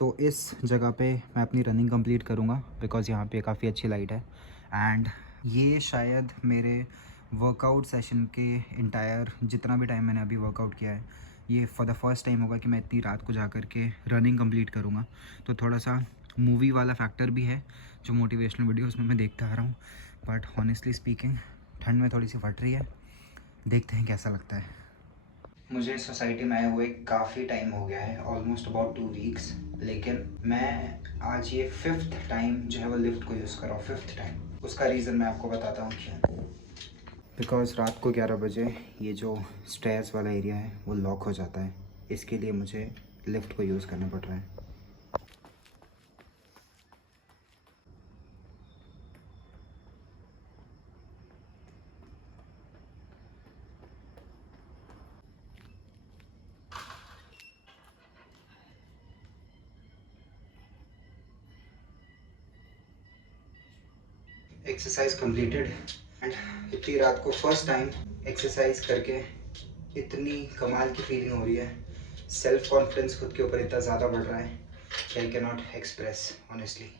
तो इस जगह पे मैं अपनी रनिंग कंप्लीट करूँगा बिकॉज़ यहाँ पे काफ़ी अच्छी लाइट है। एंड ये शायद मेरे वर्कआउट सेशन के इंटायर जितना भी टाइम मैंने अभी वर्कआउट किया है, ये फॉर द फर्स्ट टाइम होगा कि मैं इतनी रात को जा कर के रनिंग कंप्लीट करूँगा। तो थोड़ा सा मूवी वाला फैक्टर भी है जो मोटिवेशनल वीडियोस में मैं देखता आ रहा हूँ, बट हॉनेस्टली स्पीकिंग ठंड में थोड़ी सी फट रही है। देखते हैं कैसा लगता है। मुझे सोसाइटी में आए हुए काफ़ी टाइम हो गया है, ऑलमोस्ट अबाउट 2 वीक्स, लेकिन मैं आज ये 5th टाइम जो है वो लिफ्ट को यूज़ कर रहा हूँ। 5th time. उसका रीज़न मैं आपको बताता हूँ क्यों। बिकॉज़ रात को 11 बजे ये जो स्टेयर्स वाला एरिया है वो लॉक हो जाता है, इसके लिए मुझे लिफ्ट को यूज़ करना पड़ रहा है। एक्सरसाइज कंप्लीटेड एंड इतनी रात को फर्स्ट टाइम एक्सरसाइज करके इतनी कमाल की फीलिंग हो रही है। सेल्फ कॉन्फिडेंस खुद के ऊपर इतना ज़्यादा बढ़ रहा है कि I can not express honestly.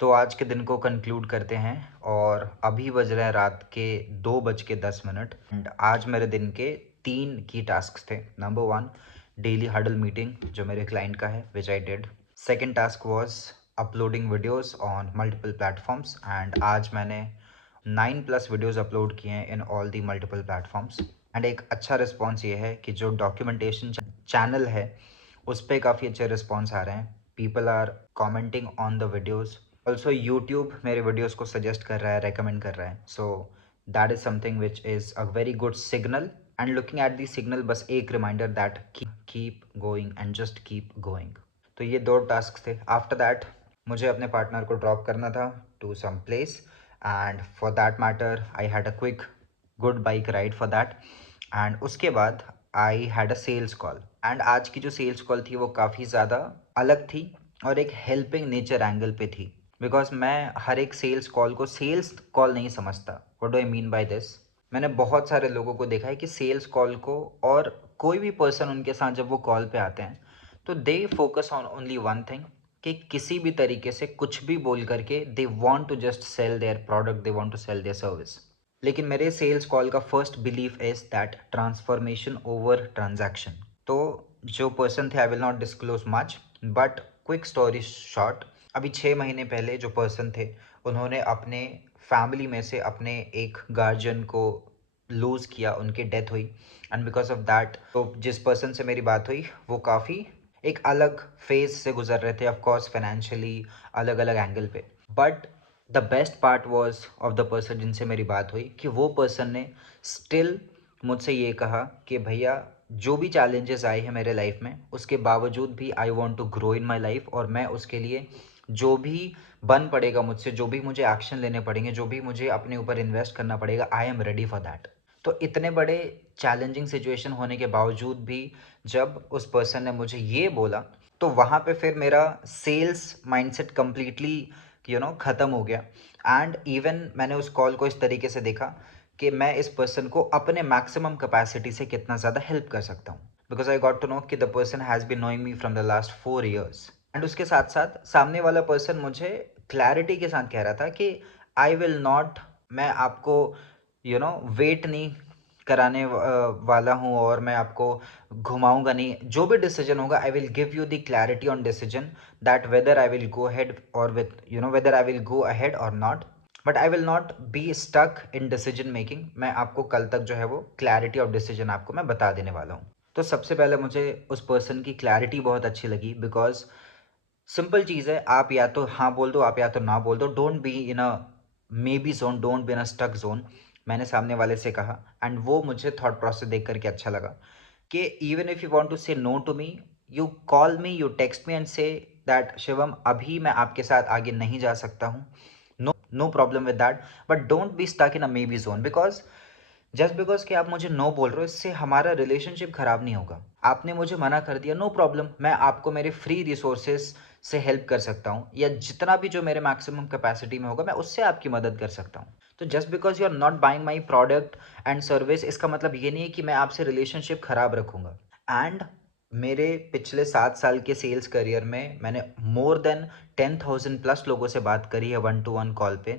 तो आज के दिन को कंक्लूड करते हैं और अभी बज रहे हैं रात के 2:10 एंड आज मेरे दिन के 3 की टास्क थे। नंबर 1, डेली हडल मीटिंग जो मेरे क्लाइंट का है, which I did. Second task was uploading videos on multiple platforms and आज मैंने 9+ वीडियोज़ अपलोड किए हैं in all the multiple platforms. And एक अच्छा रिस्पॉन्स ये है कि जो डॉक्यूमेंटेशन चैनल है उस पर काफ़ी अच्छे रिस्पॉन्स आ रहे हैं। People are commenting on the videos. Also YouTube मेरे वीडियोज़ को सजेस्ट कर रहा है, रेकमेंड कर रहा है। So that is something which is a very good signal. And looking at the signal, बस एक reminder that keep going and just keep going. तो ये 2 टास्क थे। आफ्टर दैट मुझे अपने पार्टनर को ड्रॉप करना था to some place and for that matter I had a quick good bike ride for that. And उसके बाद I had a sales call and आज की जो सेल्स कॉल थी वो काफ़ी ज़्यादा अलग थी और एक हेल्पिंग नेचर एंगल पे थी। बिकॉज मैं हर एक सेल्स कॉल को सेल्स कॉल नहीं समझता। What do I mean by this? मैंने बहुत सारे लोगों को देखा है कि सेल्स कॉल को, और कोई भी पर्सन उनके साथ जब वो कॉल पे आते हैं तो they focus on only one thing, कि किसी भी तरीके से कुछ भी बोल करके they want to just sell their product, they want to sell their service. लेकिन मेरे सेल्स कॉल का first belief is that transformation over transaction. तो जो पर्सन थे, I will not disclose much, but quick story short, अभी 6 महीने पहले जो पर्सन थे उन्होंने अपने फैमिली में से अपने एक गार्जियन को लूज़ किया, उनकी डेथ हुई। एंड बिकॉज ऑफ दैट, तो जिस पर्सन से मेरी बात हुई वो काफ़ी एक अलग फेज से गुजर रहे थे, ऑफकोर्स फाइनेंशियली अलग अलग एंगल पे। But the best part was of the person जिनसे मेरी बात हुई कि वो पर्सन ने स्टिल मुझसे ये कहा कि भैया जो भी चैलेंजेस आए हैं मेरे लाइफ में उसके बावजूद भी I want to grow in my life, और मैं उसके लिए जो भी बन पड़ेगा मुझसे, जो भी मुझे एक्शन लेने पड़ेंगे, जो भी मुझे अपने ऊपर इन्वेस्ट करना पड़ेगा, I am ready for that. तो इतने बड़े चैलेंजिंग सिचुएशन होने के बावजूद भी जब उस पर्सन ने मुझे ये बोला तो वहाँ पे फिर मेरा सेल्स माइंडसेट कम्प्लीटली ख़त्म हो गया। एंड इवन मैंने उस कॉल को इस तरीके से देखा कि मैं इस पर्सन को अपने मैक्सिमम कैपेसिटी से कितना ज़्यादा हेल्प कर सकता हूँ, because I got to know कि the person has been knowing me from the last 4 years। And उसके साथ साथ सामने वाला पर्सन मुझे क्लैरिटी के साथ कह रहा था कि आई विल नॉट, मैं आपको वेट नहीं कराने वाला हूँ और मैं आपको घुमाऊंगा नहीं। जो भी डिसीजन होगा I will give you the clarity on decision that whether I will go ahead or with whether I will go ahead or not, but I will not be stuck in decision making. मैं आपको कल तक जो है वो clarity of decision आपको मैं बता देने वाला हूँ। तो सबसे पहले मुझे उस पर्सन की क्लैरिटी बहुत अच्छी लगी, बिकॉज सिंपल चीज़ है, आप या तो हाँ बोल दो, आप या तो ना बोल दो। Don't be in a maybe zone, don't be in a stuck zone, मैंने सामने वाले से कहा। एंड वो मुझे थॉट प्रोसेस देख करके अच्छा लगा कि even if you want to say no to me, you call me, you text me and say that Shivam अभी मैं आपके साथ आगे नहीं जा सकता हूँ, no problem with that, but don't be stuck in a maybe zone. Because just because कि आप मुझे नो बोल रहे हो इससे हमारा रिलेशनशिप खराब नहीं होगा। आपने मुझे मना कर दिया, नो प्रॉब्लम, मैं आपको मेरे फ्री रिसोर्सेज से हेल्प कर सकता हूँ, या जितना भी जो मेरे मैक्सिमम कैपेसिटी में होगा मैं उससे आपकी मदद कर सकता हूँ। तो just because you are not buying my product and service, इसका मतलब ये नहीं है कि मैं आपसे रिलेशनशिप खराब रखूँगा। एंड मेरे पिछले 7 साल के सेल्स करियर में मैंने मोर देन 10,000 प्लस लोगों से बात करी है 1-to-1 कॉल पे।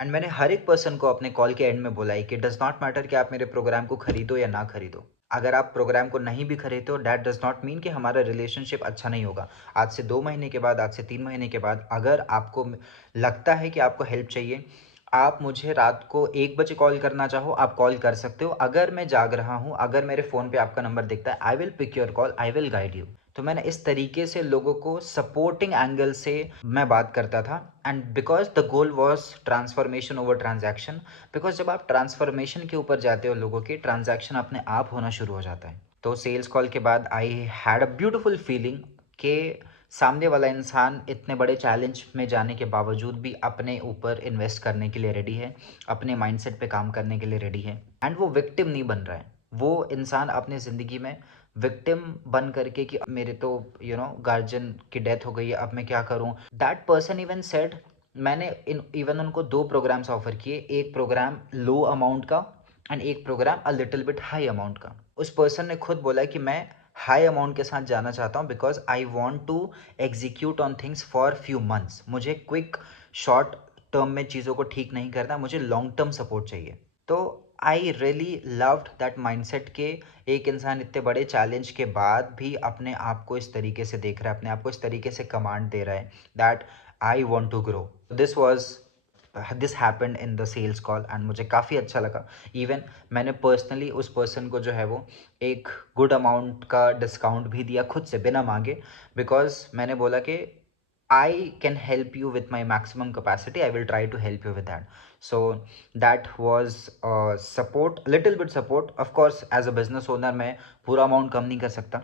एंड मैंने हर एक पर्सन को अपने कॉल के एंड में बोला है कि डज नॉट मैटर कि आप मेरे प्रोग्राम को खरीदो या ना खरीदो। अगर आप प्रोग्राम को नहीं भी खरीदते हो, दैट डज नॉट मीन कि हमारा रिलेशनशिप अच्छा नहीं होगा। आज से 2 महीने के बाद, आज से 3 महीने के बाद, अगर आपको लगता है कि आपको हेल्प चाहिए, आप मुझे रात को 1 बजे कॉल करना चाहो, आप कॉल कर सकते हो। अगर मैं जाग रहा हूँ, अगर मेरे फ़ोन पे आपका नंबर दिखता है, I will pick your call, I will guide you. तो मैंने इस तरीके से लोगों को सपोर्टिंग एंगल से मैं बात करता था। And because the goal was transformation over transaction. Because जब आप ट्रांसफॉर्मेशन के ऊपर जाते हो, लोगों के ट्रांजैक्शन अपने आप होना शुरू हो जाता है। तो सेल्स कॉल के बाद I had a beautiful feeling कि सामने वाला इंसान इतने बड़े चैलेंज में जाने के बावजूद भी अपने ऊपर इन्वेस्ट करने के लिए रेडी है, अपने माइंडसेट पे काम करने के लिए रेडी है। एंड वो विक्टिम नहीं बन रहा है। वो इंसान अपने ज़िंदगी में विक्टिम बन करके कि मेरे तो गार्जियन की डेथ हो गई है, अब मैं क्या करूं। दैट पर्सन इवन सेड, मैंने इवन उनको 2 प्रोग्राम्स ऑफर किए, एक प्रोग्राम लो अमाउंट का एंड एक program a little bit high amount का। उस पर्सन ने खुद बोला कि मैं हाई अमाउंट के साथ जाना चाहता हूँ because I want to execute on things for few months. मुझे क्विक शॉर्ट टर्म में चीज़ों को ठीक नहीं करना, मुझे लॉन्ग टर्म सपोर्ट चाहिए। तो I really loved that mindset के एक इंसान इतने बड़े चैलेंज के बाद भी अपने आप को इस तरीके से देख रहा है, अपने आप को इस तरीके से कमांड दे रहा है that I want to grow. This happened in the sales call and मुझे काफ़ी अच्छा लगा। इवन मैंने पर्सनली उस पर्सन को जो है वो एक गुड अमाउंट का डिस्काउंट भी दिया खुद से बिना मांगे, बिकॉज मैंने बोला कि I can help you with my maximum capacity. I will try to help you with that. So that was support, little bit support. Of course, as a business owner, मैं पूरा अमाउंट कम नहीं कर सकता,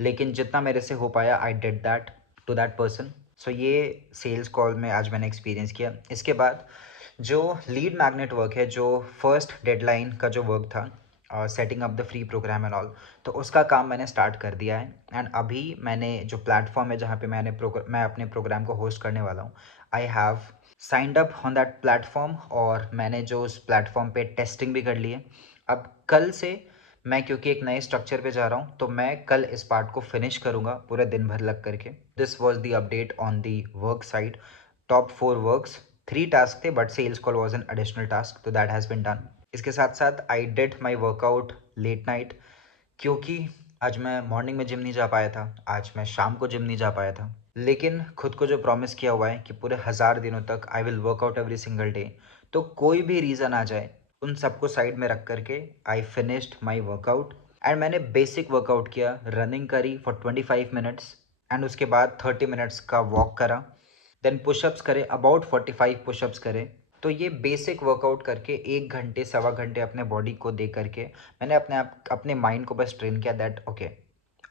लेकिन जितना मेरे से हो पाया I did that to that person. So ये सेल्स कॉल में आज मैंने एक्सपीरियंस किया। इसके बाद जो लीड मैग्नेट वर्क है, जो फर्स्ट डेडलाइन का जो वर्क था, setting up the free program and all, तो उसका काम मैंने स्टार्ट कर दिया है। एंड अभी मैंने जो प्लेटफॉर्म है जहाँ पे मैं अपने प्रोग्राम को होस्ट करने वाला हूँ, I have signed up on that platform, और मैंने जो उस प्लेटफॉर्म पे टेस्टिंग भी कर ली है। अब कल से मैं, क्योंकि एक नए स्ट्रक्चर पे जा रहा हूँ, तो मैं कल इस पार्ट को फिनिश करूँगा पूरे दिन भर लग करके। This was the update on the work side. Top 4 works, 3 task थे but sales call was an additional task, तो दैट हैज़ बिन डन। इसके साथ साथ I did my workout late night, क्योंकि आज मैं मॉर्निंग में जिम नहीं जा पाया था, आज मैं शाम को जिम नहीं जा पाया था। लेकिन खुद को जो प्रॉमिस किया हुआ है कि पूरे 1000 दिनों तक I will work out every single day, तो कोई भी रीज़न आ जाए उन सबको साइड में रख करके I finished my workout. And मैंने बेसिक वर्कआउट किया, रनिंग करी फॉर 25 मिनट्स, एंड उसके बाद 30 मिनट्स का वॉक करा, देन पुशअप्स करे, अबाउट 45 पुशअप्स करे। तो ये बेसिक वर्कआउट करके 1 घंटे सवा घंटे अपने बॉडी को दे करके मैंने अपने माइंड को बस ट्रेन किया that okay,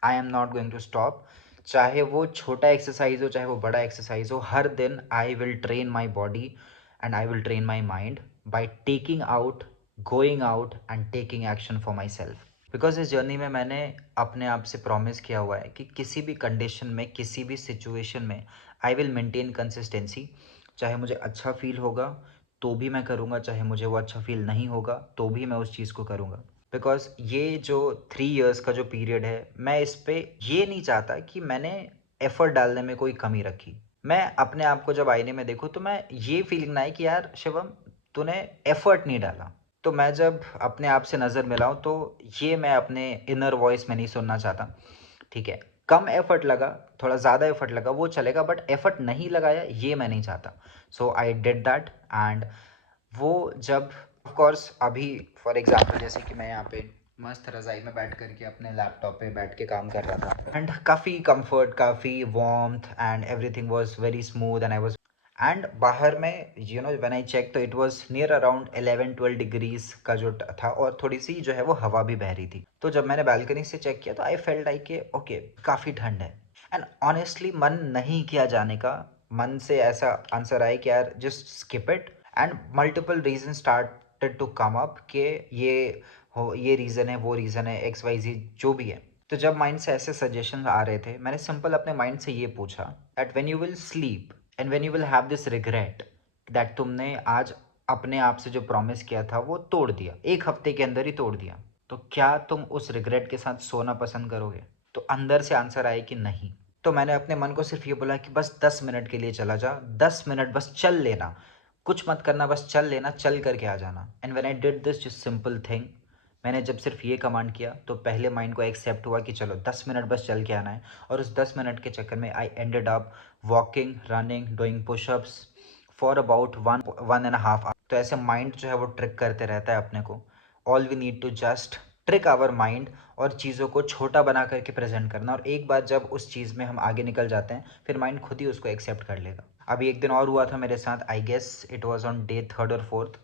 I am not going to stop. चाहे वो छोटा एक्सरसाइज हो, चाहे वो बड़ा एक्सरसाइज हो, हर दिन I will train my body and I will train my mind by taking out, going out and taking action for my self. Because इस जर्नी में मैंने अपने आप से प्रॉमिस किया हुआ है कि किसी भी कंडीशन में, किसी भी सिचुएशन में आई विल मेंटेन कंसिस्टेंसी। चाहे मुझे अच्छा फील होगा तो भी मैं करूँगा, चाहे मुझे वो अच्छा फील नहीं होगा तो भी मैं उस चीज़ को करूँगा। बिकॉज ये जो 3 इयर्स का जो पीरियड है, मैं इस पे ये नहीं चाहता कि मैंने एफर्ट डालने में कोई कमी रखी। मैं अपने आप को जब आईने में देखूँ तो मैं ये फीलिंग ना है कि यार शिवम, तूने एफर्ट नहीं डाला। तो मैं जब अपने आप से नज़र मिलाऊँ तो ये मैं अपने इनर वॉइस में नहीं सुनना चाहता। ठीक है, कम एफर्ट लगा, थोड़ा ज़्यादा एफर्ट लगा वो चलेगा, बट एफर्ट नहीं लगाया ये मैं नहीं चाहता। सो आई डिड दैट। एंड वो जब ऑफ कोर्स अभी फॉर एग्जांपल जैसे कि मैं यहाँ पे मस्त रज़ाई में बैठ करके अपने लैपटॉप पे बैठ के काम कर रहा था, एंड काफ़ी कंफर्ट, काफ़ी warmth and everything was very smooth, and I was, and बाहर में व्हेन आई चेक तो it was near around 11-12 degrees का जो था, और थोड़ी सी जो है वो हवा भी बह रही थी। तो जब मैंने बालकनी से चेक किया तो आई फेल्ट लाइक के ओके, काफ़ी ठंड है। एंड ऑनेस्टली मन नहीं किया जाने का, मन से ऐसा आंसर आया कि यार just skip it. And multiple reason started to come up कि ये रीज़न है, वो रीज़न है, XYZ जो भी है। तो जब माइंड से ऐसे सजेशंस आ रहे थे, मैंने सिंपल अपने माइंड से ये पूछा that when you will sleep and when you will have this regret that तुमने आज अपने आप से जो प्रॉमिस किया था वो तोड़ दिया, 1 हफ्ते के अंदर ही तोड़ दिया, तो क्या तुम उस रिग्रेट के साथ सोना पसंद करोगे? तो अंदर से आंसर आया कि नहीं। तो मैंने अपने मन को सिर्फ ये बोला कि बस 10 मिनट के लिए चला जा, 10 मिनट बस चल लेना, कुछ मत करना, बस चल लेना, चल करके आ जाना। And when I did this just simple thing, मैंने जब सिर्फ ये कमांड किया तो पहले माइंड को एक्सेप्ट हुआ कि चलो 10 मिनट बस चल के आना है, और उस 10 मिनट के चक्कर में I ended up walking, running, doing pushups for about 1.5 hour. तो ऐसे माइंड जो है वो ट्रिक करते रहता है अपने को। All we need to just trick our mind और चीज़ों को छोटा बना करके प्रेजेंट करना, और एक बार जब उस चीज़ में हम आगे निकल जाते हैं फिर माइंड खुद ही उसको एक्सेप्ट कर लेगा। अभी एक दिन और हुआ था मेरे साथ, I guess it was on day 3rd और 4th।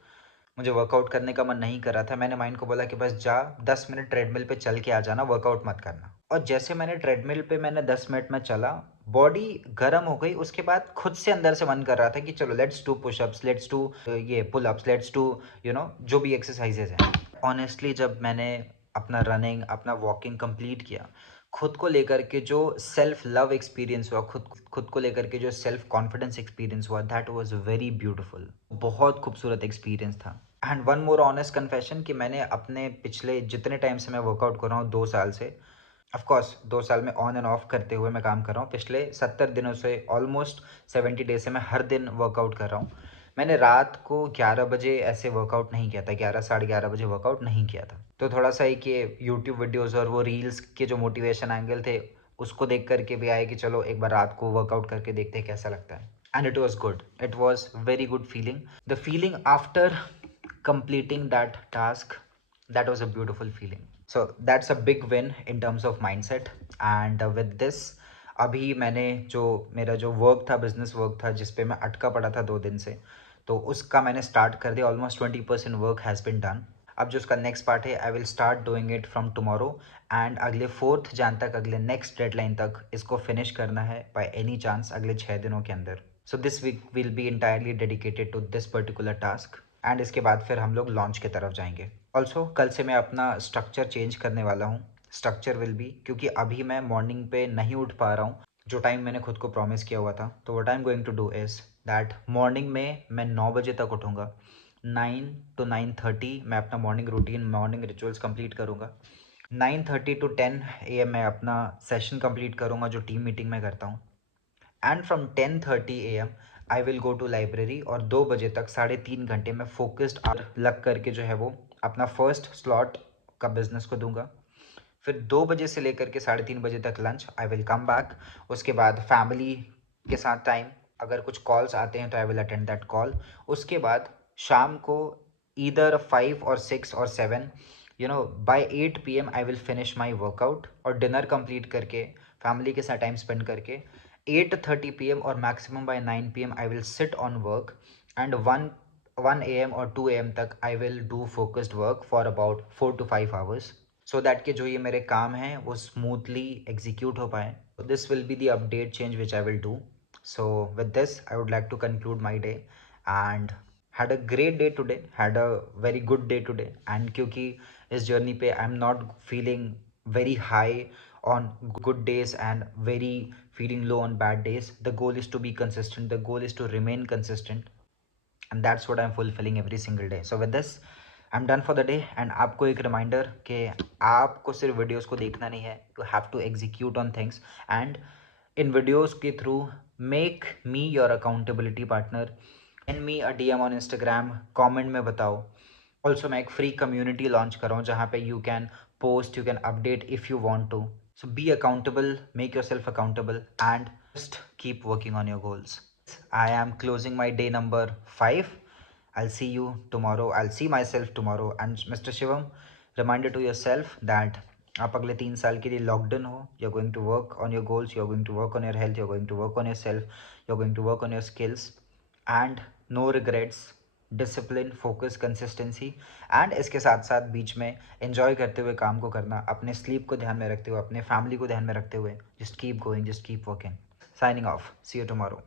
मुझे वर्कआउट करने का मन नहीं कर रहा था, मैंने माइंड को बोला कि बस जा 10 मिनट ट्रेडमिल पे चल के आ जाना, वर्कआउट मत करना। और जैसे मैंने ट्रेडमिल पे 10 मिनट में चला, बॉडी गर्म हो गई, उसके बाद खुद से अंदर से मन कर रहा था कि चलो let's do pushups, let's do ये पुलअप्स, लेट्स डू जो भी एक्सरसाइजेज हैं। ऑनेस्टली जब मैंने अपना रनिंग, अपना वॉकिंग कंप्लीट किया, खुद को लेकर के जो सेल्फ लव एक्सपीरियंस हुआ, खुद खुद को लेकर के जो सेल्फ कॉन्फिडेंस एक्सपीरियंस हुआ, दैट वाज वेरी ब्यूटीफुल। बहुत खूबसूरत एक्सपीरियंस था। And one more honest confession कि मैंने अपने पिछले जितने टाइम से मैं वर्कआउट कर रहा हूँ, 2 साल से, ऑफ कोर्स 2 साल में ऑन एंड ऑफ करते हुए मैं काम कर रहा हूँ, पिछले 70 दिनों से, ऑलमोस्ट 70 डेज से मैं हर दिन वर्कआउट कर रहा हूँ। मैंने रात को 11 बजे ऐसे वर्कआउट नहीं किया था, 11 साढ़े 11 बजे वर्कआउट नहीं किया था। तो थोड़ा सा ही कि यूट्यूब वीडियोज़ और वो रील्स के जो मोटिवेशन एंगल थे उसको देख करके भी आए कि चलो एक बार रात को वर्कआउट करके देखते हैं कैसा लगता है। And it was good, it was very good feeling. The feeling after completing that task, that was a beautiful feeling. So that's a big win in terms of mindset. And with this, अभी मैंने जो मेरा जो work था, business work था, जिस पे मैं अटका पड़ा था 2 दिन से, तो उसका मैंने स्टार्ट कर दिया। Almost 20% work has been done. अब जो उसका नेक्स्ट पार्ट है, I will start doing it from tomorrow, and अगले 4th Jan तक, अगले नेक्स्ट डेडलाइन तक इसको फिनिश करना है बाय एनी चांस, अगले 6 दिनों के अंदर। So this week will be entirely dedicated to this particular task, and इसके बाद फिर हम लोग लॉन्च की तरफ जाएंगे। ऑल्सो कल से मैं अपना स्ट्रक्चर चेंज करने वाला हूँ। स्ट्रक्चर विल बी, क्योंकि अभी मैं मॉर्निंग पे नहीं उठ पा रहा हूँ जो टाइम मैंने खुद को प्रॉमिस किया हुआ था। तो what I am going to do is that morning में मैं 9 बजे तक उठूँगा। 9 to 9:30 मैं अपना morning routine, morning rituals complete करूँगा। 9:30 to 10 AM मैं अपना सेशन कंप्लीट करूँगा जो टीम मीटिंग में करता हूँ। And from 10:30 AM I will go to library, और 2 बजे तक 3.5 घंटे में फोकस्ड लग करके जो है वो अपना फर्स्ट स्लॉट का बिजनेस को दूंगा। फिर 2 बजे से लेकर के 3:30 बजे तक lunch, I will come back. उसके बाद फैमिली के साथ टाइम, अगर कुछ कॉल्स आते हैं तो I will attend that call. उसके बाद शाम को either 5 or 6 or 7, by 8 PM I will finish my workout, और डिनर कंप्लीट करके फैमिली के साथ टाइम स्पेंड करके 8:30 PM और maximum by 9 PM I will sit on work, and 1 AM और 2 AM तक I will do focused work for about 4 to 5 hours, so that कि जो ये मेरे काम हैं वो स्मूथली एग्जीक्यूट हो पाए। This will be the update change which I will do. So with this I would like to conclude my day, and had a great day today, had a very good day today। and क्योंकि इस journey पे आई am not feeling very high on good days and very feeling low on bad days, the goal is to be consistent, the goal is to remain consistent, and that's what I'm fulfilling every single day। So with this I'm done for the day, and आपको एक reminder कि आपको सिर्फ videos को देखना नहीं है, you have to execute on things, and इन वीडियोस के through make me your accountability partner. Send me a DM on Instagram, comment में बताओ। ऑल्सो मैं एक फ्री कम्युनिटी लॉन्च कर रहा हूँ जहाँ पे you can post, you can update if you want to. So be accountable, make yourself accountable, and just keep working on your goals. I am closing my day number 5. I'll see you tomorrow. I'll see myself tomorrow. And Mr. Shivam, reminder to yourself that आप अगले 3 साल के लिए locked in हो। You are going to work on your goals, you are going to work on your health, you are going to work on yourself, you are going to work on your skills, and no regrets, discipline, focus, consistency, and इसके साथ साथ बीच में enjoy करते हुए काम को करना, अपने स्लीप को ध्यान में रखते हुए, अपने फैमिली को ध्यान में रखते हुए, just keep going, just keep working. Signing off, see you tomorrow.